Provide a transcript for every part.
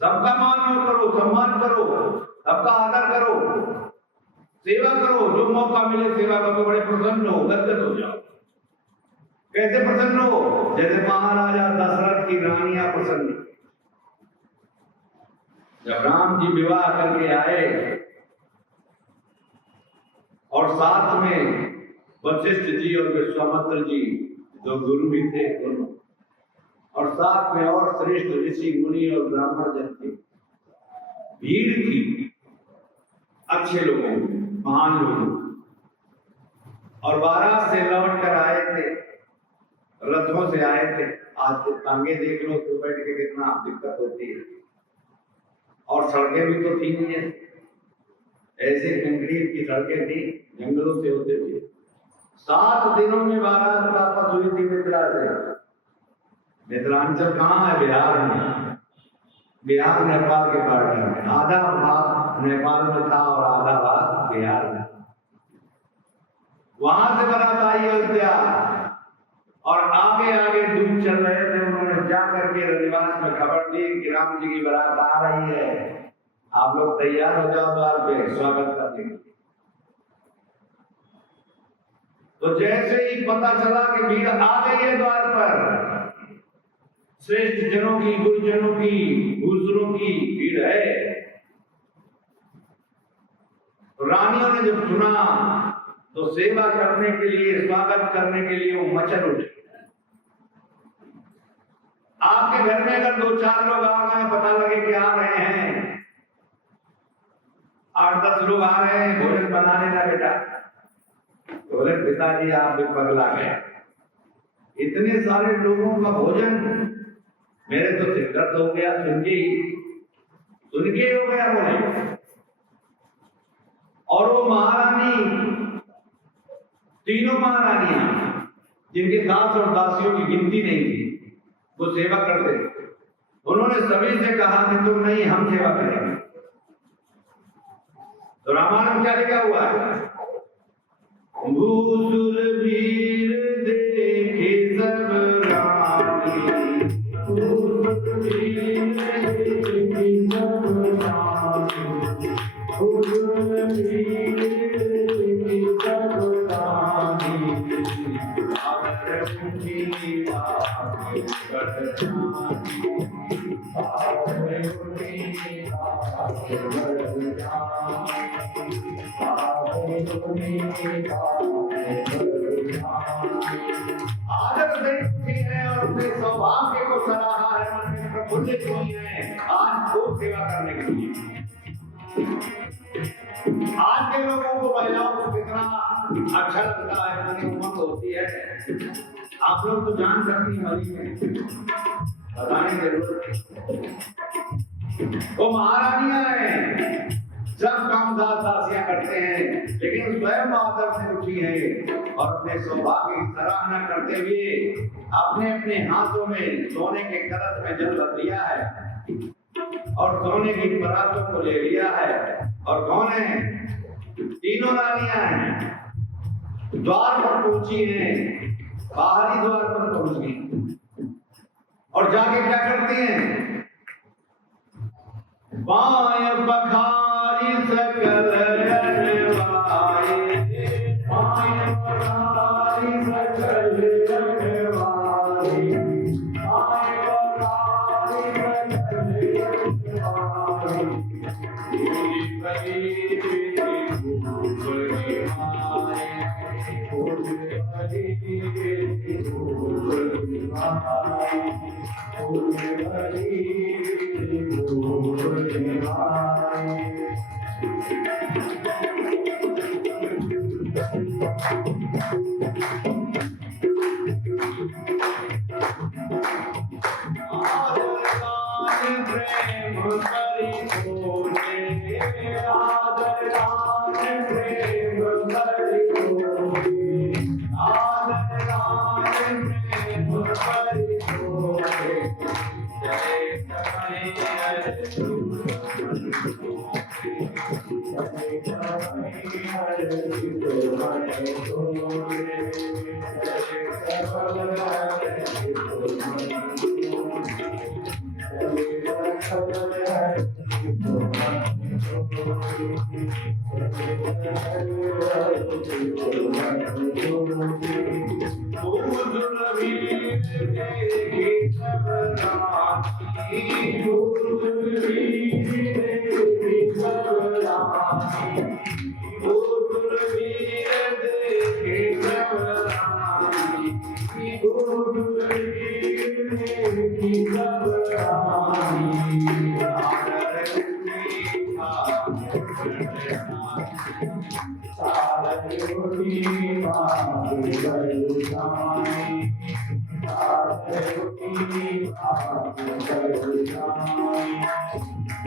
सबका मान करो, सम्मान करो, सबका आदर करो, सेवा करो, जो मौका मिले सेवा करो, बड़े प्रसन्न हो, गदगद हो जाओ। कैसे प्रसन्न हो? जैसे महाराजा दशरथ की रानियां प्रसन्न। जब राम जी विवाह करके आए और साथ में वशिष्ठ जी और विश्वामित्र जी जो गुरु भी थे दोनों, और साथ में और श्रेष्ठ ऋषि मुनि और ब्राह्मण जन थे, भीड़ थी अच्छे लोगों, महान लोगों, और बारात से लौट कर आए थे, रथों से आए थे। आज के टांगे देख लो तो बैठ के कितना दिक्कत होती है, और सड़कें भी तो थी नहीं है, ऐसे कंक्रीट की सड़कें थी, जंगलों से होते थे। 7 दिनों में बारात वापस हुई थी मिथिला से। मिथिलांचल कहाँ है? बिहार में। बिहार नेपाल के बॉर्डर में, आधा भाग नेपाल में था और आधा भाग बिहार में। वहां से बारात आई अयोध्या, और आगे आगे दूध चल रहे थे। उन्होंने जा करके रनिवास में खबर दी कि राम जी की बारात आ रही है, आप लोग तैयार हो जाओ द्वार पे स्वागत करने के लिए। तो जैसे ही पता चला कि भीड़ आ गई है द्वार पर, श्रेष्ठ जनों की, गुरुजनों की, गुरुजनों की भीड़ है, तो रानियों ने जब सुना तो सेवा करने के लिए, स्वागत करने के लिए वो मचल उठे। आपके घर में अगर 2-4 लोग आ गए, पता लगे कि आ रहे हैं, 8-10 लोग आ रहे हैं, भोजन बनाने का बेटा, तो बोले पिताजी आप भी पगला गए, इतने सारे लोगों का भोजन, मेरे तो सिर दर्द हो गया सुन के हो गया बोले। और वो महारानी, तीनों महारानियां जिनके दास और दासियों की गिनती नहीं थी, वो सेवा करते, उन्होंने सभी से कहा कि तुम नहीं, हम सेवा करेंगे। तो रामायण क्या लिखा हुआ है? भूसुर भीर देखे सब रानी, भूसुर भीर देखे सब रानी, भूसुर भीर देखे सब रानी, आदर उनकी आगे बढ़ जानी, आदर उनकी आगे बढ़ जानी, आदर से उठी है और अपने सौभाग्य को सराहा है, मन में प्रफुल्लित हुई है आज खूब सेवा करने के लिए। आज के लोगों को महिलाओं को कितना अच्छा लगता है, कितनी उमंग होती है, आप लोग तो जान सकती हैं, हरी में बताने की जरूरत। वो महारानियां हैं, सब काम दास दासियां करते हैं, लेकिन स्वयं आदर से उठी है और अपने सौभाग्य की सराहना करते हुए अपने अपने हाथों में सोने के कलश में जल भर लिया है और सोने की परातों को ले लिया है। और कौन है? तीनों रानियां हैं, द्वार पर पहुंची हैं, बाहरी द्वार पर पहुंच गई और जाके क्या करती हैं? बाएं पखारी सकल रखवाए, बाएं पखारी सकल रखवाए, बाएं पखारी सकल रखवाए, पूरी बड़ी खूब निभाए, पूरी बड़ी खूब निभाए, पूरी बड़ी खूब निभाए।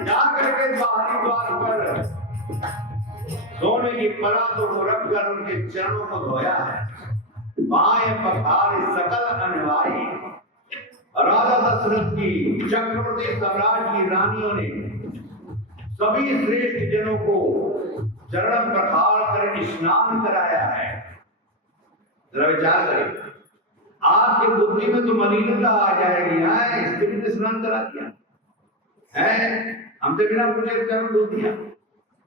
जाकर के बाहरी द्वार पर सोने की परातों को रखकर उनके चरणों को धोया है। बाएं पखार सकल अनवाई राजा दशरथ की चक्रवर्ती सम्राट की रानियों ने सभी श्रेष्ठ जनों को चरण प्रहार कर स्नान कराया है। जरा विचार करें, आपकी बुद्धि में तो मलिनता आ जाएगी। स्त्री ने स्नान करा दिया है, हमसे बिना पूछे चरण धो दिया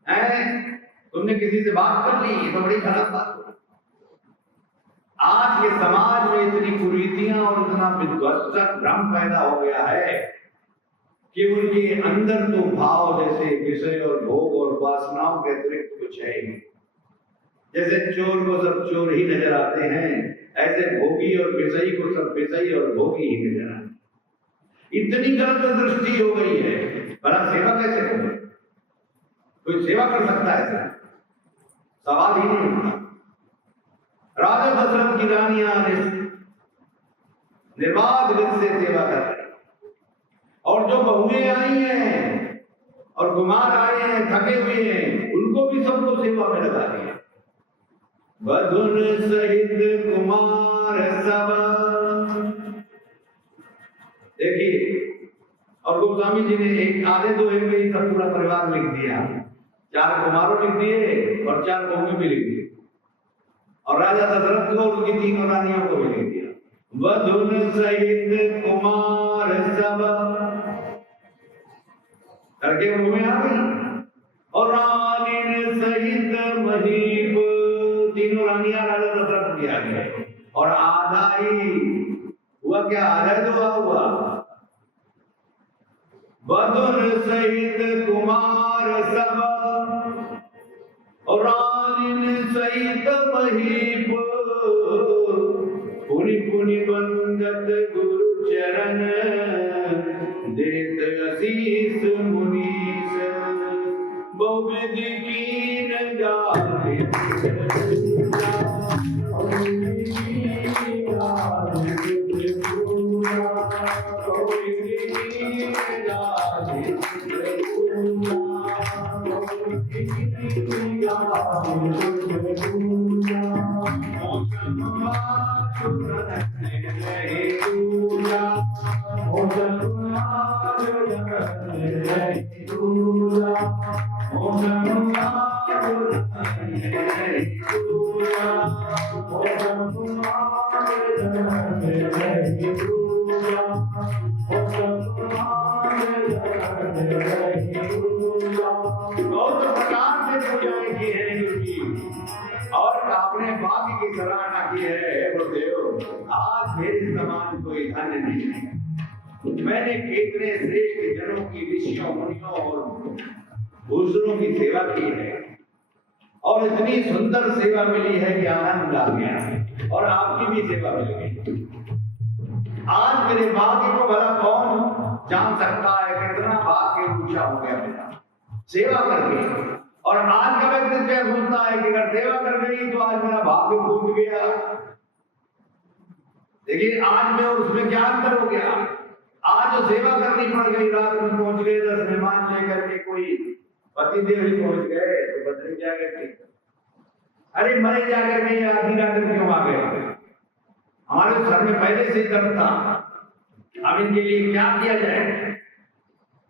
है, तुमने किसी से बात कर ली, तो बड़ी गलत बात हो। आज के समाज में इतनी कुरीतियां और इतना विध्वंसक भ्रम पैदा हो गया है कि उनके अंदर तो भाव जैसे विषय और भोग और वासनाओं के अतिरिक्त कुछ है ही। जैसे चोर को सब चोर ही नजर आते हैं, ऐसे भोगी और विषयी को सब विषयी और भोगी ही नजर आते हैं। इतनी गलत दृष्टि हो गई है, भला सेवा कैसे करें? कोई सेवा कर सकता है? सवाल ही नहीं उठता। राजा दशरथ की रानियां निर्बाध गति से सेवा कर रही, और जो बहुएं आई हैं और कुमार आए हैं थके हुए हैं, उनको भी सबको सेवा में लगा दिया। बधुन सहित कुमार सब, देखिए, और गोस्वामी जी ने एक आधे दोहे में ही सब पूरा परिवार लिख दिया। 4 कुमारों लिख दिए और 4 बहुएं भी लिख दिए, और राजा दशरथ को उनकी 3 रानियों को भी लिख दिया। बधुन सहित कुमार सब करके बहुएं आ गई, और रानी सहित महीप, 3 रानियां राजा दशरथ की आ गए, और आधा ही हुआ। क्या आधा दुआ हुआ? बधुन सहित कुमार सब और रानी सहित महीप, पुनि पुनि बंदत गुरु चरण, देत आशीष मुनीस, बहुविध कीन गावे मैंने कितने श्रेष्ठ जनों की, ऋषियों मुनियों और भूषणों की सेवा की है, और इतनी सुंदर सेवा मिली है कि आनंद आ गया, और आपकी भी सेवा मिल गई। आज मेरे भाग्य को भला कौन जान सकता है, कितना भाग्य ऊंचा हो गया मेरा सेवा करके। और आज का व्यक्ति क्या सोचता है कि अगर सेवा कर गई तो आज मेरा भाग्य फूट गया। देखिए, आज में और उसमें क्या अंतर हो गया। आज जो सेवा करनी पड़ गई, रात में पहुंच गए 10 मेहमान लेकर के, कोई पति देव ही पहुंच गए तो बदली क्या कहते, अरे मरे जाकर के आधी रात में क्यों आ गए? हमारे सर में पहले से दर्द था, अब इनके लिए क्या किया जाए?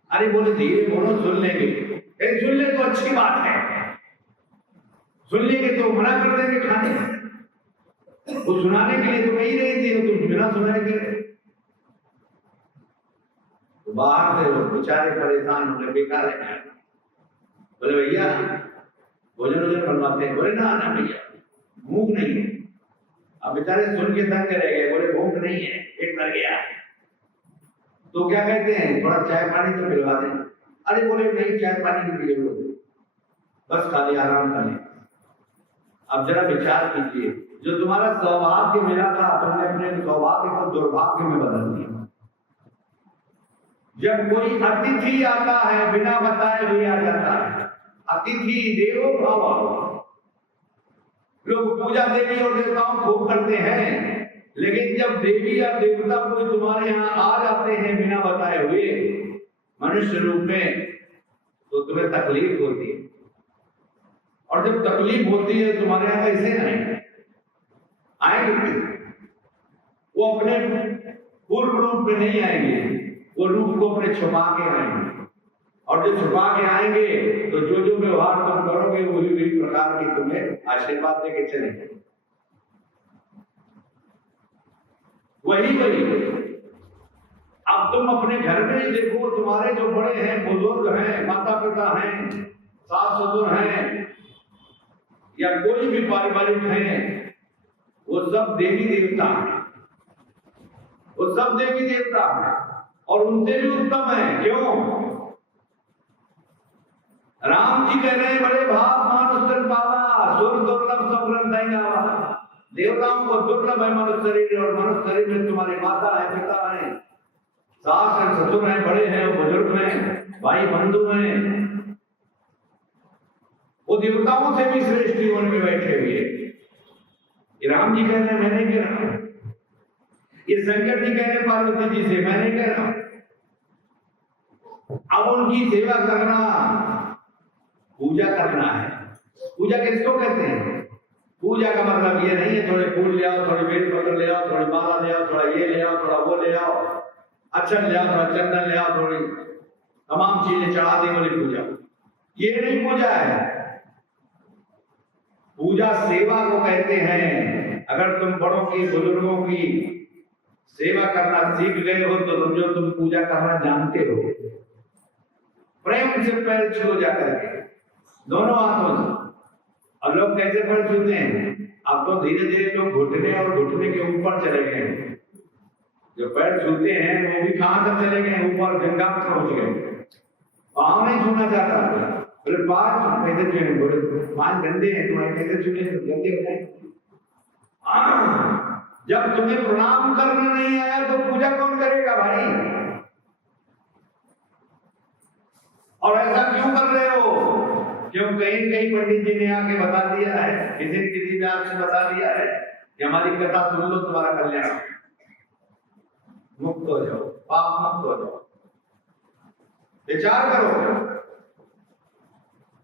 अरे बोले धीरे बोलो, सुन लेंगे। सुन ले तो अच्छी बात है, सुन लेंगे तो मना कर देंगे खाने। वो सुनाने के लिए तो कही रही थी, तुम बिना सुनाए के तो बाहर से वो बेचारे परेशान हो गए, बेकार है। बोले भैया भोजन वोजन बनवाते हैं। बोले ना ना भैया भूख नहीं है। अब बेचारे सुन के दंग रह गए, बोले भूख नहीं है, पेट भर गया। तो क्या कहते हैं, थोड़ा चाय पानी तो पिलवा दें। अरे बोले नहीं, चाय पानी की जरूरत नहीं, बस खाली आराम करें। अब जरा विचार कीजिए, जो तुम्हारा सौभाग्य मिला था तुमने अपने सौभाग्य को दुर्भाग्य में बदल दिया। जब कोई अतिथि आता है बिना बताए हुए आ जाता है, अतिथि देवो भव। लोग पूजा देवी और देवताओं खूब करते हैं, लेकिन जब देवी या देवता कोई तुम्हारे यहाँ आ जाते हैं बिना बताए हुए मनुष्य रूप में, तो तुम्हें तकलीफ होती है। और जब तकलीफ होती है तुम्हारे यहाँ कैसे आएंगे? वो अपने पूर्व रूप में नहीं आएंगे, वो रूप को अपने छुपा के आएंगे। और जो छुपा के आएंगे तो जो व्यवहार तुम करोगे वही प्रकार की तुम्हें आशीर्वाद देके चलेंगे। वही अब तुम अपने घर में ही देखो, तुम्हारे जो बड़े हैं, बुजुर्ग हैं, माता पिता हैं, सास ससुर हैं, या कोई भी पारिवारिक हैं, वो सब देवी देवता हैं। वो सब देवी देवता हैं और उनसे भी उत्तम है। क्यों? राम जी कह रहे हैं, बड़े भाग मानुष पावा, सुर दुर्लभ सब ग्रंथ गावा। देवताओं को दुर्लभ है मनुष्य शरीर, और मनुष्य शरीर में तुम्हारी माता है, पिता है, सास है, ससुर है, बड़े हैं, बुजुर्ग हैं, भाई बंधु हैं। वो देवताओं से भी श्रेष्ठ जीवन में बैठे हुए। राम जी कह रहे हैं, मैं नहीं कह रहा हूं। ये शंकर जी कह रहे हैं पार्वती जी से, मैं नहीं कह रहा हूं। अब उनकी सेवा करना पूजा करना है। पूजा किसको कहते हैं? पूजा का मतलब ये नहीं है थोड़े फूल ले आओ, थोड़ी बेल पत्र ले आओ, थोड़ी माला ले आओ, थोड़ा ये ले आओ, थोड़ा वो ले आओ, अक्षर ले आओ, थोड़ा चंदन ले आओ, थोड़ी तमाम चीजें चढ़ा दे बोली पूजा। ये नहीं पूजा है। पूजा सेवा को कहते हैं। अगर तुम बड़ों की, बुजुर्गों की सेवा करना सीख गए हो तो समझो तुम पूजा करना जानते हो। प्रेम से पैर छू जाकर के दोनों हाथों से। अब लोग कैसे पैर छूते हैं? अब तो धीरे धीरे लोग घुटने और घुटने के ऊपर चले गए। जो पैर छूते हैं वो भी कहां तक चले गए? ऊपर गंगा में पहुंच गए। पाँव नहीं छूना चाहता, बोले पाँव कैसे छूने? बोले पाँव गंदे हैं, तुम्हारे कैसे छूने? गंदे हो जाए। जब तुम्हें प्रणाम करना नहीं आया तो पूजा कौन करेगा भाई? और ऐसा क्यों कर रहे हो? क्यों कहीं पंडित जी ने आके बता दिया है, किसी व्यास से बता दिया है कि हमारी कथा सुन लो तुम्हारा कल्याण, मुक्त हो जाओ, पाप मुक्त हो जाओ। विचार करो।